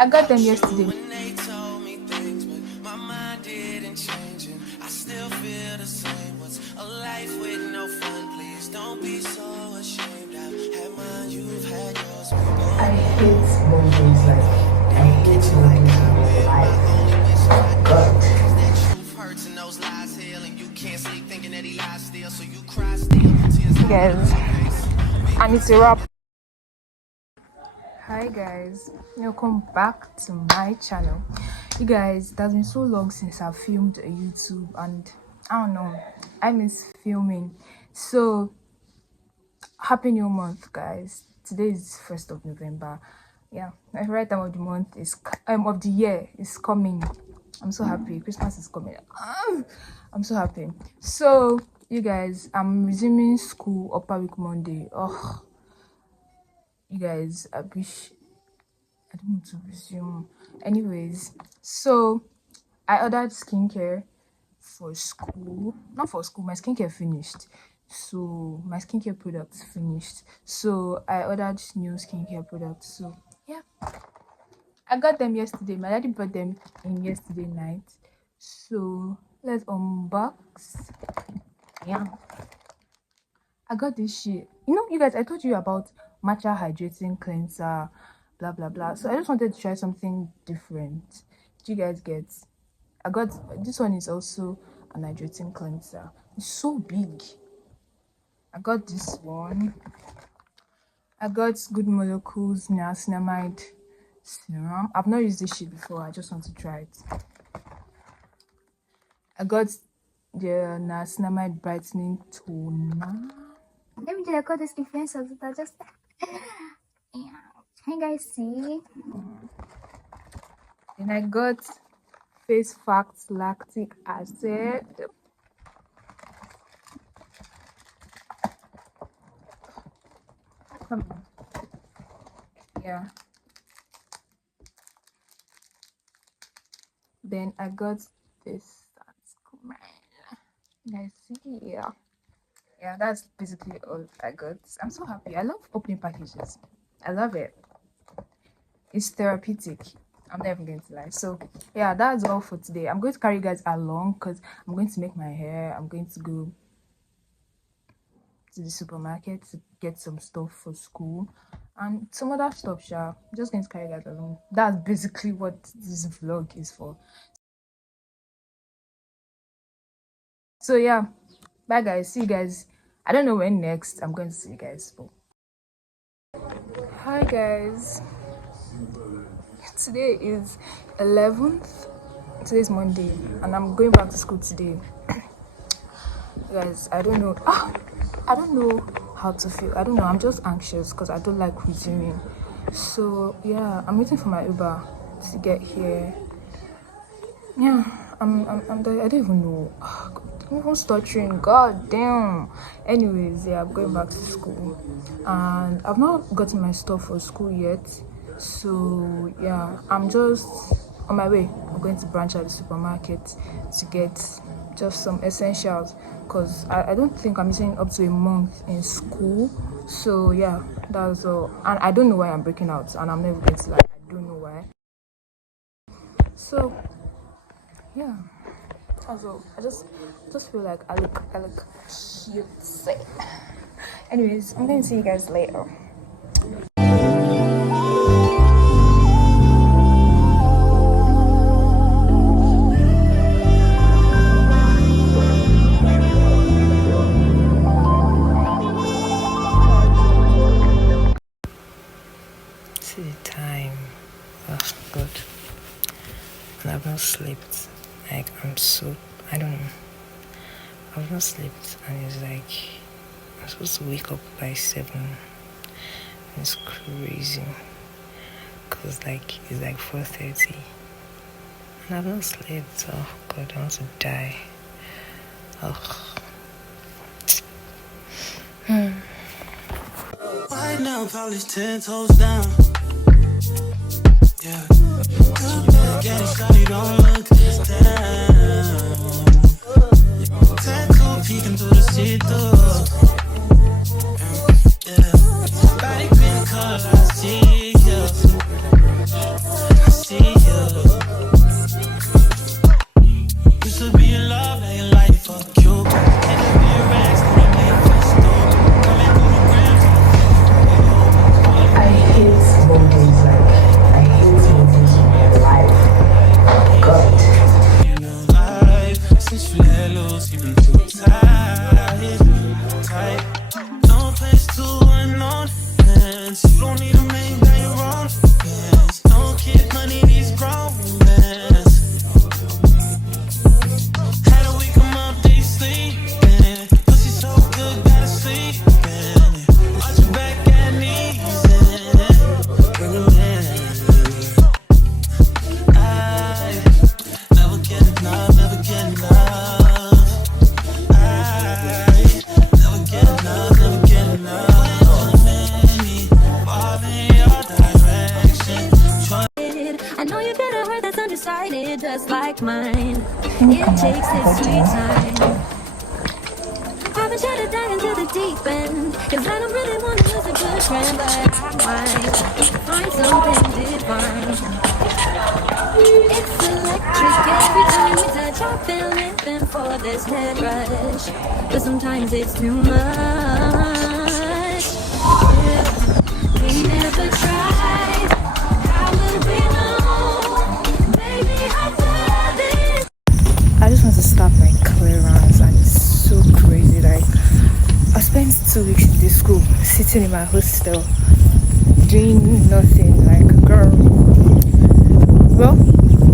I got them yesterday. When they told me things, but my mind didn't change, and I still feel the same. What's a life with no fun? Please don't be so ashamed. I've had mine, you've had yours. I hate Mondays, like I hate Mondays in real life. God. That truth hurts and those lies heal, and you can't sleep thinking that he lies still, so you cry still. Guys, and it's a wrap. Hi guys, welcome back to my channel. You guys, it has been so long since I've filmed a YouTube, and I don't know, I miss filming. So happy new month, guys. Today is 1st of November. Yeah, my favorite time of the month is of the year is coming. I'm so happy. Christmas is coming. I'm so happy. So you guys, I'm resuming school upper week Monday. Oh, you guys, I wish I don't want to resume. Anyways, so I ordered skincare for school. Not for school, my skincare finished. So my skincare products finished. So I ordered new skincare products. So yeah, I got them yesterday. My daddy brought them in yesterday night. So let's unbox. Yeah, I got this shit. You know, you guys, I told you about matcha hydrating cleanser, blah blah blah. So I just wanted to try something different. Do you guys get? I got this one is also an hydrating cleanser. It's so big. I got this one. I got Good Molecules niacinamide serum. I've not used this shit before. I just want to try it. I got the niacinamide brightening toner. Let me record this difference of it. Just yeah. Can you guys see? Then I got Face Facts lactic acid. Come on. Yeah. Then I got this sunscreen. You guys see? Yeah, that's basically all I got. I'm so happy. I love opening packages. I love it. It's therapeutic. I'm never going to lie. So yeah, that's all for today. I'm going to carry you guys along because I'm going to make my hair. I'm going to go to the supermarket to get some stuff for school and some other stuff. I'm just going to carry you guys along. That's basically what this vlog is for. So yeah, bye guys. See you guys. I don't know when next I'm going to see you guys. But hi guys. Today is 11th. Today's Monday, and I'm going back to school today. Guys, I don't know. I don't know how to feel. I don't know. I'm just anxious because I don't like resuming. So yeah, I'm waiting for my Uber to get here. Yeah, I don't even know. I'm even stuttering. God damn. Anyways, yeah, I'm going back to school, and I've not gotten my stuff for school yet. So yeah, I'm just on my way. I'm going to branch at the supermarket to get just some essentials because I don't think I'm missing up to a month in school. So yeah, that's all. And I don't know why I'm breaking out, and I'm never going to lie, I don't know why. So yeah, that's all. I just feel like I look cute. Anyways, I'm going to see you guys later. See the time. Oh God. And I've not slept. Like I don't know. I've not slept, and it's like I'm supposed to wake up by 7. It's crazy. Cause it's like 4:30. And I've not slept. Oh God, I want to die. Oh. Right now, probably 10 toes down. Yeah. Getting started, don't look down. Tattoo peeking through the see-through. Yeah. Body pink color, I see you. it just like mine. It takes its sweet time. I've been trying to dive into the deep end, cause I don't really want to lose a good friend, but I might find something divine. It's electric every time we touch. I feel living for this head rush, but sometimes it's too much. We never tried, how would we know? Baby, I love it. I just want to start my clearance, and it's so crazy. Like, I spent 2 weeks in this school, sitting in my hostel, doing nothing. Like, girl. Well,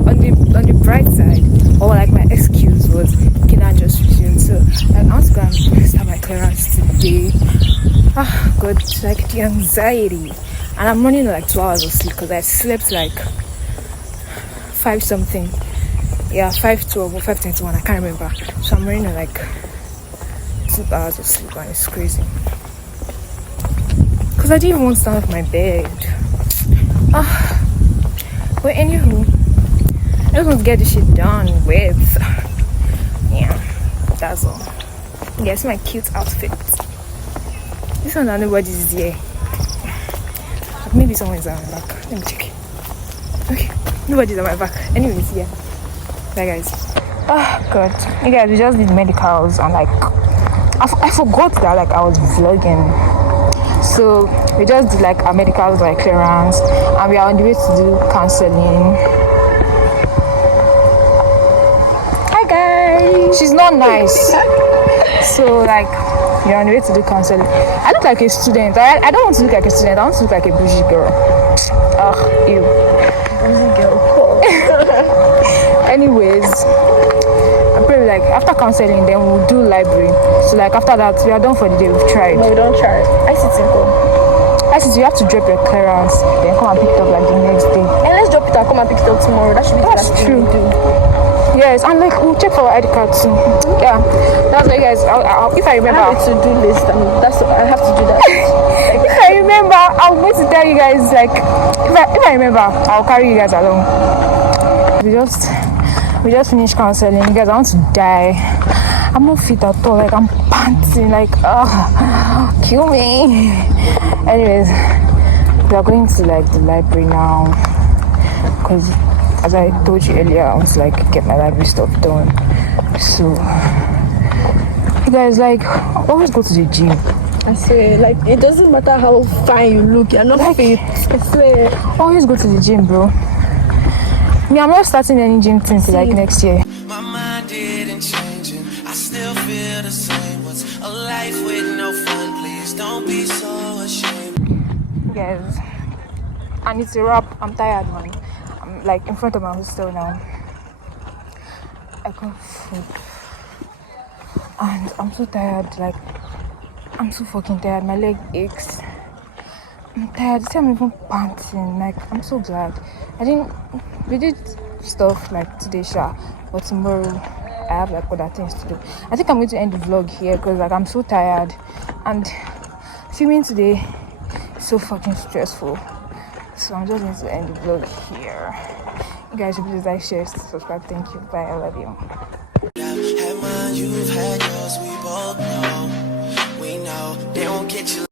on the bright side, or like my excuse was, can I just resume? So, like, I want to go and start my clearance today. Ah, God, like the anxiety, and I'm running like 2 hours of sleep because I slept like 5 something. Yeah, 5:12 or 5:21, I can't remember. So I'm running like 2 hours of sleep, and it's crazy. Because I didn't even want to stand off my bed. But anywho, I just want to get this shit done with. Yeah, that's all. Yeah, see my cute outfit. This one, nobody's there. Maybe someone's at my back. Let me check. Okay, nobody's at my back. Anyways, yeah. Bye, guys. Oh God, you guys, we just did medicals, and like I forgot that like I was vlogging. So we just did like our medicals, like clearance, and we are on the way to do counseling. Hi guys. She's not nice. So like we're on the way to do counseling. I look like a student. I don't want to look like a student. I want to look like a bougie girl. Ugh, ew. Bougie girl. Anyways, I'm probably like after counseling, then we'll do library. So like after that, we are done for the day. We've tried. No, we don't try. I sit in go. You have to drop your clearance, then come and pick it up like the next day. And let's drop it and come and pick it up tomorrow. That should be That's the last true. thing we do. Yes, and like we'll check for our ID card too. Yeah, that's why, guys. If I remember, I have a to-do list, and I have to do that. if I remember, I'm going to tell you guys. Like, if I remember, I'll carry you guys along. We just finished counseling. You guys, I want to die. I'm not fit at all. Like, I'm panting. Like, kill me. Anyways, we are going to like the library now, because as I told you earlier, I want to like get my library stuff done. So you guys, like, always go to the gym. I swear, like, it doesn't matter how fine you look, you're not Like, fit. I swear. Always go to the gym, bro. Me, I'm not starting any gym thing till like next year. My mind didn't change and I still feel the same. What's a life with no fun? Please don't be so ashamed. Guys, and it's a wrap. I'm tired, man. I'm like in front of my hostel now. I got food and I'm so tired. Like, I'm so fucking tired. My leg aches. I'm tired. See, I'm even panting. Like, I'm so glad we did stuff like today, sure, but tomorrow I have like other things to do. I think I'm going to end the vlog here because like I'm so tired, and filming today is so fucking stressful. So I'm just going to end the vlog here. You guys should please like, share, subscribe. Thank you. Bye. I love you. I've had mine, you've had yours, we both know. We know they won't get you.